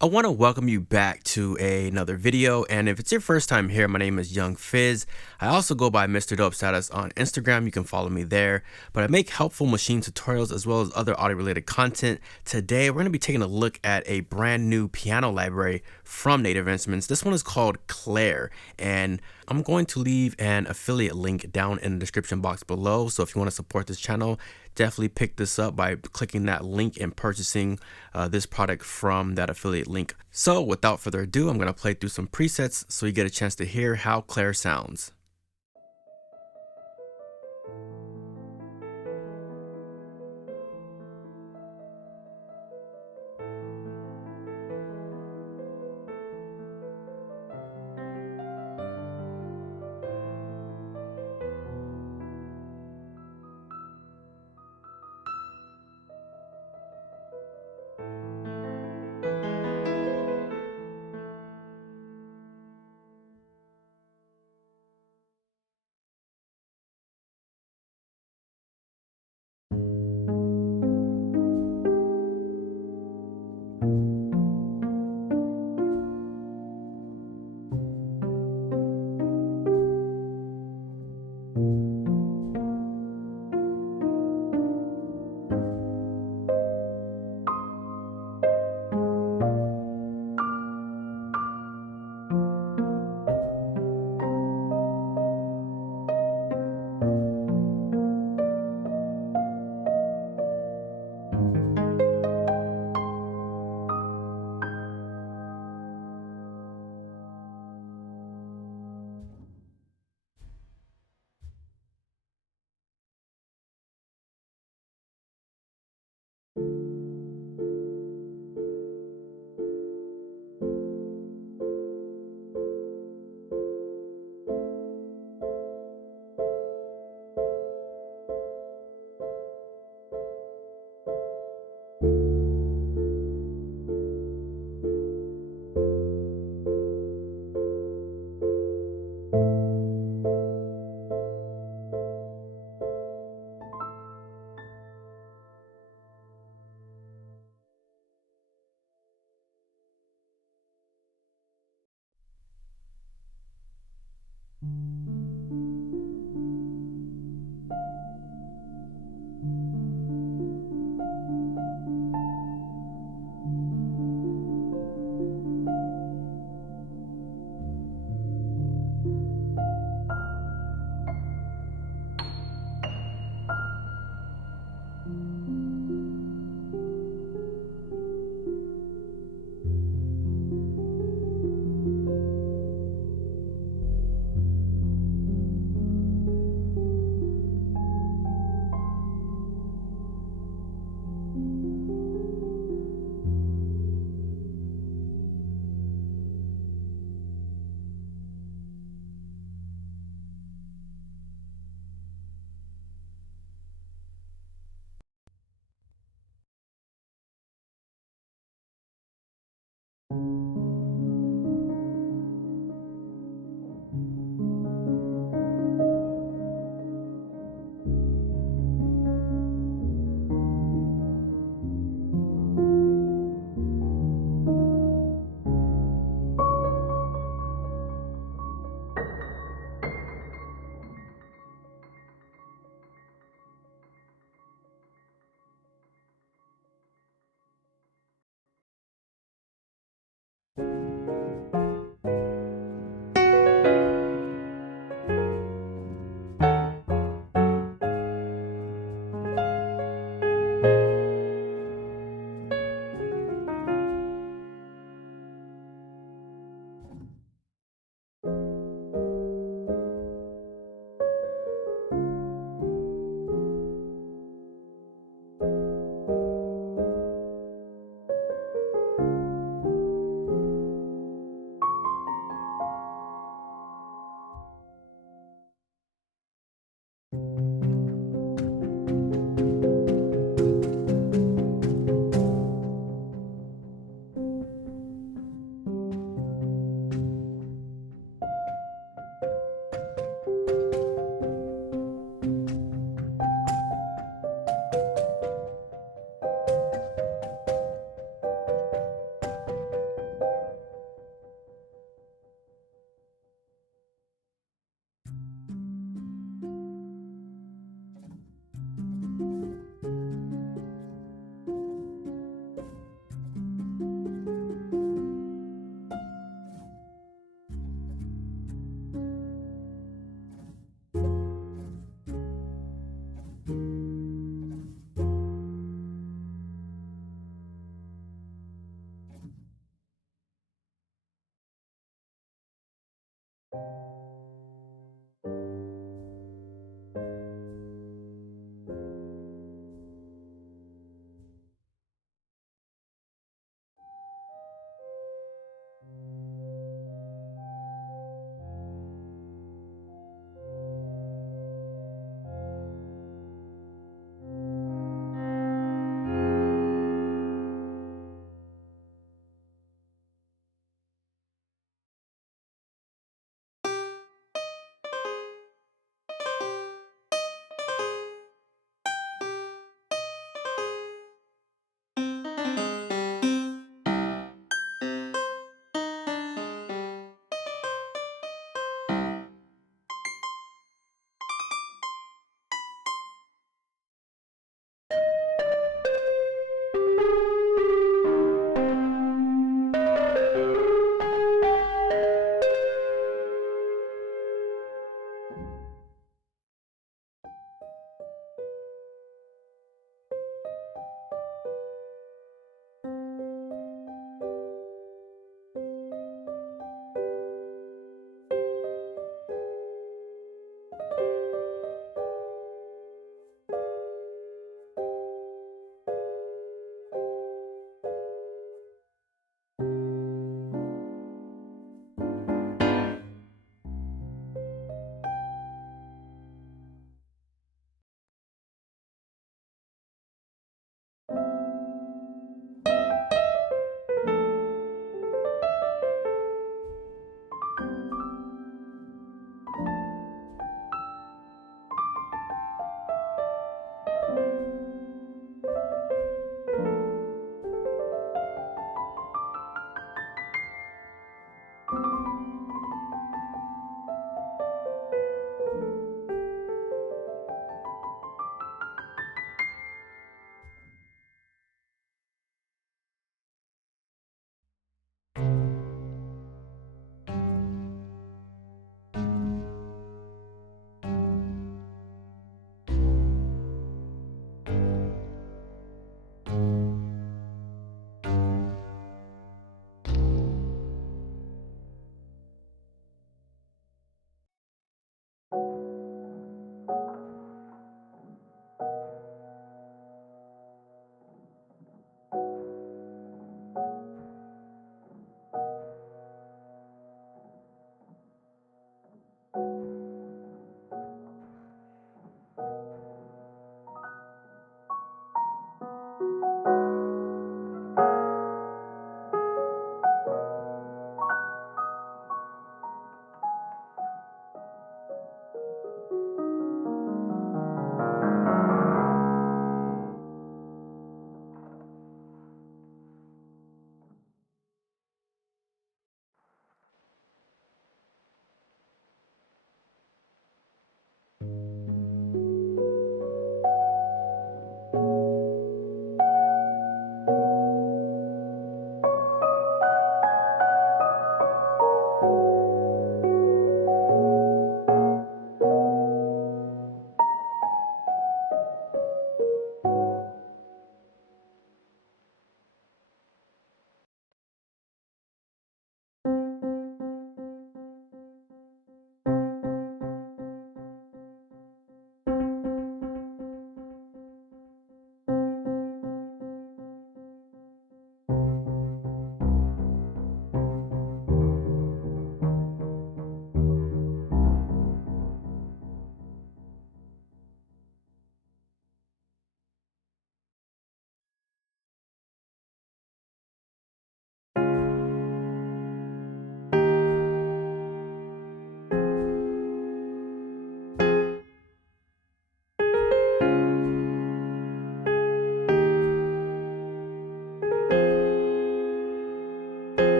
I want to welcome you back to another video, and if it's your first time here, my name is Young Fizz. I also go by Mr. Dope Status on Instagram. You can follow me there, but I make helpful machine tutorials as well as other audio related content. Today, we're going to be taking a look at a brand new piano library from Native Instruments. This one is called Clair, and I'm going to leave an affiliate link down in the description box below. So if you want to support this channel, definitely pick this up by clicking that link and purchasing this product from that affiliate link. So without further ado, I'm going to play through some presets so you get a chance to hear how Clair sounds.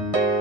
you.